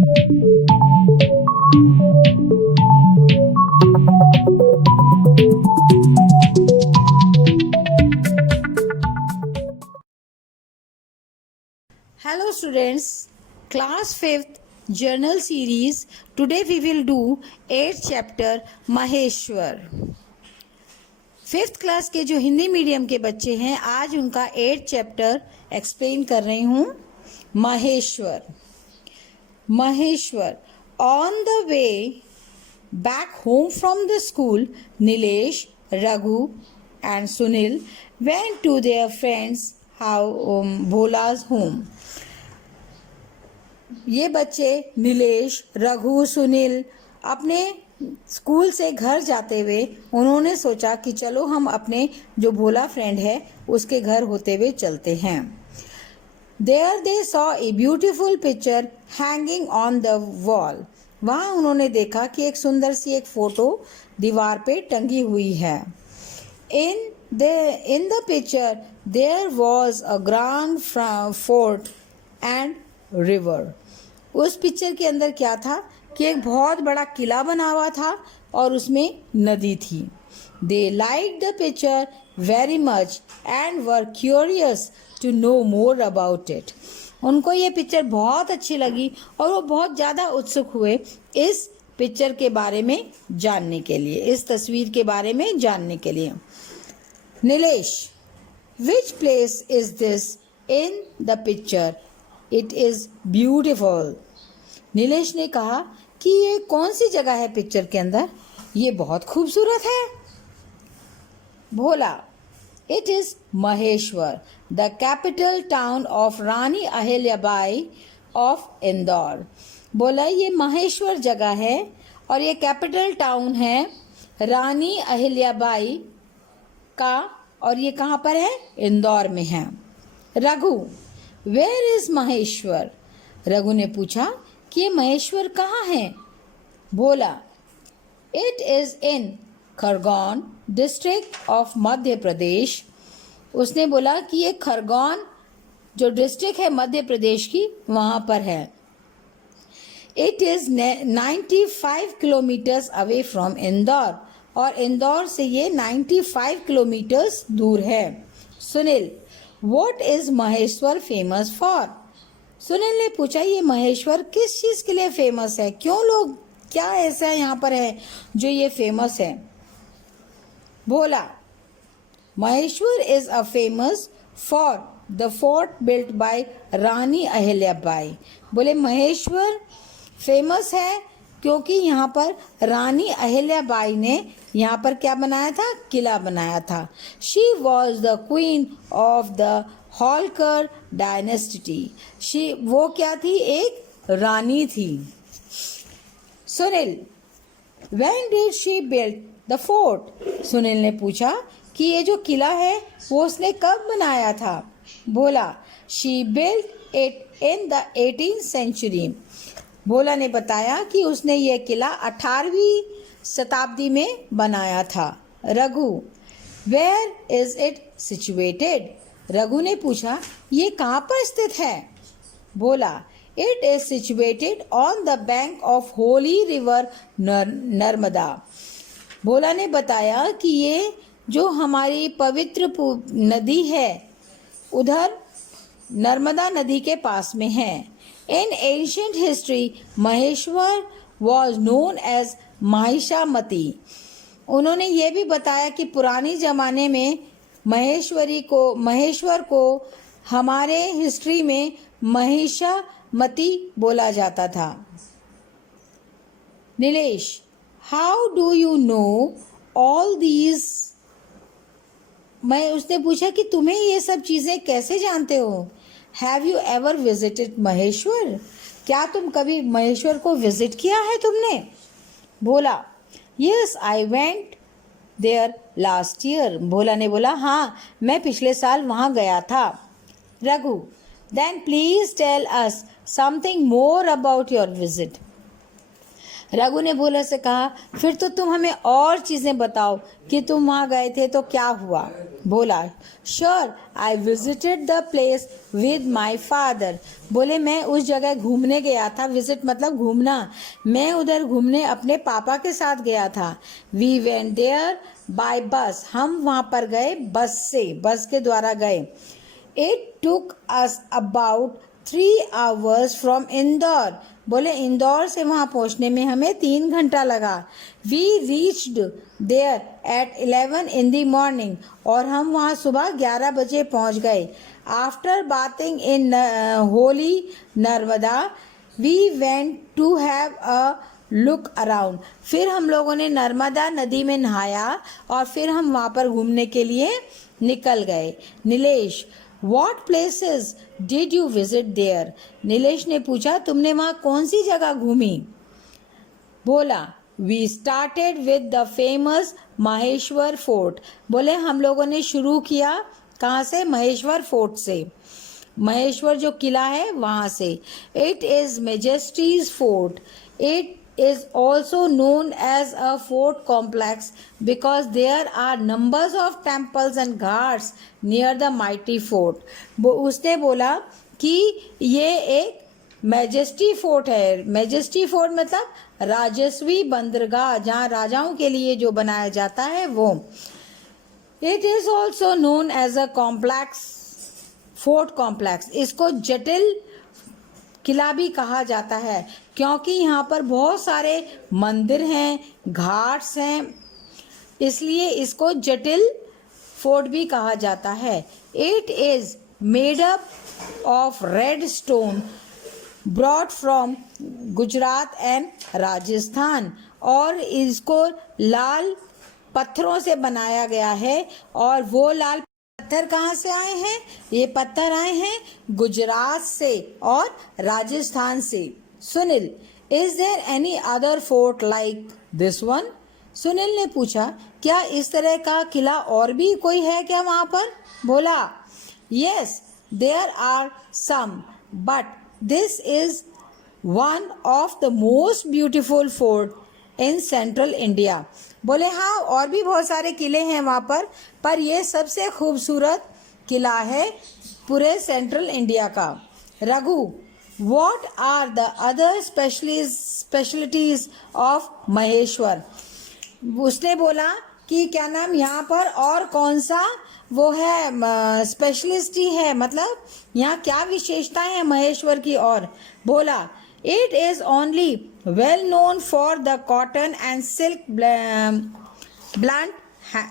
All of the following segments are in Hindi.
Hello students, class 5th journal series. Today we will do 8th chapter Maheshwar. 5th class के जो हिंदी मीडियम के बच्चे हैं आज उनका 8th चैप्टर एक्सप्लेन कर रही हूँ। Maheshwar. Maheshwar. On the way back home from the school, Nilesh, Raghu and Sunil went to their friends भोला's home. ये बच्चे नीलेश, रघु, सुनील अपने स्कूल से घर जाते हुए उन्होंने सोचा कि चलो हम अपने जो भोला फ्रेंड है उसके घर होते हुए चलते हैं। There they saw a beautiful picture hanging on the wall. वहाँ उन्होंने देखा कि एक सुंदर सी एक फोटो दीवार पे टंगी हुई है। In the picture there was a grand fort and river. उस पिक्चर के अंदर क्या था कि एक बहुत बड़ा किला बना हुआ था और उसमें नदी थी। They liked the picture very much and were curious to know more about it. उनको ये पिक्चर बहुत अच्छी लगी और वो बहुत ज़्यादा उत्सुक हुए इस पिक्चर के बारे में जानने के लिए, इस तस्वीर के बारे में जानने के लिए। Nilesh, which place is this in the picture? It is beautiful. Nilesh ने कहा कि ये कौन सी जगह है पिक्चर के अंदर, ये बहुत खूबसूरत है। भोला, It is Maheshwar, the capital town of Rani Ahilyabai of Indore. बोला ये महेश्वर जगह है और ये कैपिटल टाउन है रानी अहिल्याबाई का, और ये कहाँ पर है? इंदौर में है। Raghu, where is Maheshwar? रघु ने पूछा कि ये महेश्वर कहाँ है? बोला, it is in Khargone district of Madhya Pradesh. उसने बोला कि ये खरगोन जो डिस्ट्रिक्ट है मध्य प्रदेश की, वहाँ पर है। It is 95 kilometres away from Indore, और इंदौर से ये 95 किलोमीटर्स दूर है। Sunil, what is Maheshwar famous for? Sunil ने पूछा ये महेश्वर किस चीज़ के लिए फेमस है, क्यों लोग, क्या ऐसा यहाँ पर है जो ये फेमस है? बोला, Maheshwar is a famous for the fort built by Rani Ahilyabai. बोले महेश्वर फेमस है क्योंकि यहाँ पर रानी अहिल्याबाई ने यहाँ पर क्या बनाया था? किला बनाया था। She was the queen of the Holkar dynasty. वो क्या थी? एक रानी थी। Sunil, when did she build the fort? Sunil ने पूछा कि ये जो किला है वो उसने कब बनाया था? बोला, she build it in the 18th century. Bhola ने बताया कि उसने यह किला 18वीं शताब्दी में बनाया था। Raghu, where is it situated? Raghu ने पूछा ये कहाँ पर स्थित है? बोला, it is situated on the bank of holy river Narmada. Bhola ने बताया कि ये जो हमारी पवित्र नदी है उधर नर्मदा नदी के पास में है। In ancient history, Maheshwar was known as महिषामती। उन्होंने ये भी बताया कि पुरानी ज़माने में महेश्वर को हमारे हिस्ट्री में महिषामती बोला जाता था। Nilesh, how do you know all these? उसने पूछा कि तुम्हें ये सब चीज़ें कैसे जानते हो? Have you ever visited Maheshwar? क्या तुम कभी महेश्वर को विजिट किया है तुमने? बोला, yes I went there last year. Bhola ने बोला हाँ, मैं पिछले साल वहाँ गया था। Raghu, then please tell us something more about your visit. Raghu ने भोला से कहा, फिर तो तुम हमें और चीजें बताओ कि तुम वहां गए थे तो क्या हुआ। Bhola, sure, I visited the place with my father. बोले, मैं उस जगह घूमने गया था। विजिट मतलब घूमना। मैं उधर घूमने अपने पापा के साथ गया था। वी वेंट देयर बाय बस। हम वहां पर गए बस से, बस के द्वारा गए। It took us about 3 hours from Indore. बोले, इंदौर से वहां पहुंचने में हमें 3 घंटा लगा। We reached there at 11 in the morning। और हम वहां सुबह 11 बजे पहुंच गए। After bathing in holy Narmada we went to have a look around. फिर हम लोगों ने नर्मदा नदी में नहाया और फिर हम वहां पर घूमने के लिए निकल गए। Nilesh, What places did you visit there? Nilesh ने पूछा, तुमने वहां कौन सी जगह घूमी। बोला, We started with the famous Maheshwar fort. बोले, हम लोगों ने शुरू किया कहाँ से? महेश्वर फोर्ट से। महेश्वर जो किला है वहां से। It is Majesty's Fort. It is also known as a fort complex because there are numbers of temples and ghats near the mighty fort। उसने बोला कि ये एक मैजेस्टी फोर्ट है। मैजेस्टी फोर्ट मतलब राजस्वी बंदरगाह, जहाँ राजाओं के लिए जो बनाया जाता है वो। It is also known as a complex, fort complex. इसको जटिल किला भी कहा जाता है क्योंकि यहाँ पर बहुत सारे मंदिर हैं, घाट्स हैं, इसलिए इसको जटिल फोर्ट भी कहा जाता है। It is made up of red stone brought from Gujarat and Rajasthan. और इसको लाल पत्थरों से बनाया गया है। और वो लाल पत्थर कहाँ से आए हैं? ये पत्थर आए हैं गुजरात से और राजस्थान से। Sunil, is there any other fort like this one? Sunil ने पूछा, क्या इस तरह का किला और भी कोई है क्या वहां पर? बोला, yes, there are some, but this is one of the most beautiful fort in central India. बोले, हाँ, और भी बहुत सारे किले हैं वहाँ पर ये सबसे खूबसूरत किला है पूरे सेंट्रल इंडिया का। Raghu, what are the other specialities of Maheshwar? उसने बोला कि क्या नाम, यहाँ पर और कौन सा वो है स्पेशलिस्टी है, मतलब यहाँ क्या विशेषताएं हैं महेश्वर की? और बोला, It is only well known for the cotton and silk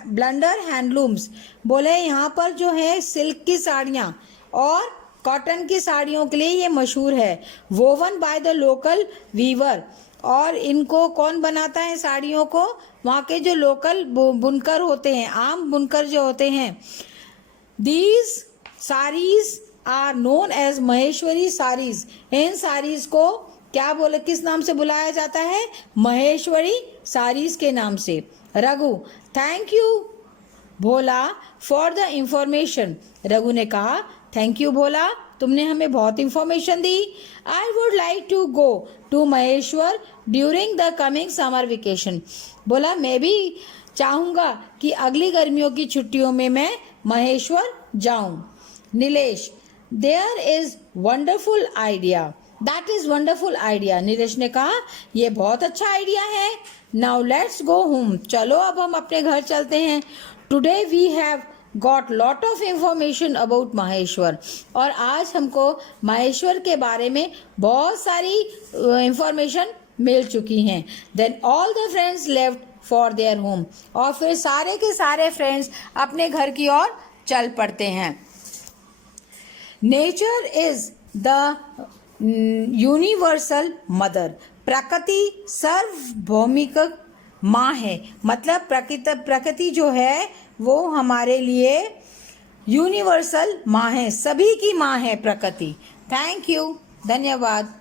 blunder handlooms। बोले, यहाँ पर जो है सिल्क की साड़ियाँ और कॉटन की साड़ियों के लिए ये मशहूर है। Woven by the local weaver. और इनको कौन बनाता है साड़ियों को? वहाँ के जो लोकल बुनकर होते हैं, आम बुनकर जो होते हैं। These sarees are known as Maheshwari saris. इन साड़ीज को क्या बोले, किस नाम से बुलाया जाता है? महेश्वरी साड़ीज के नाम से। Raghu, thank you Bhola for the information. Raghu ने कहा, थैंक यू भोला, तुमने हमें बहुत इंफॉर्मेशन दी। I would like to go to Maheshwar during the coming summer vacation. बोला, मैं भी चाहूँगा कि अगली गर्मियों की छुट्टियों में मैं महेश्वर जाऊं। Nilesh, there is wonderful idea. That is wonderful idea. Nilesh ने कहा, यह बहुत अच्छा आइडिया है। Now let's go home. चलो अब हम अपने घर चलते हैं। Today we have got lot of information about Maheshwar. और आज हमको माहेश्वर के बारे में बहुत सारी इंफॉर्मेशन मिल चुकी हैं। Then all the friends left for their home. और फिर सारे के सारे फ्रेंड्स अपने घर की ओर चल पड़ते हैं। Nature is the universal mother. प्रकृति सार्वभौमिक माँ है। मतलब प्रकृति जो है वो हमारे लिए यूनिवर्सल माँ है, सभी की माँ है प्रकृति। थैंक यू, धन्यवाद।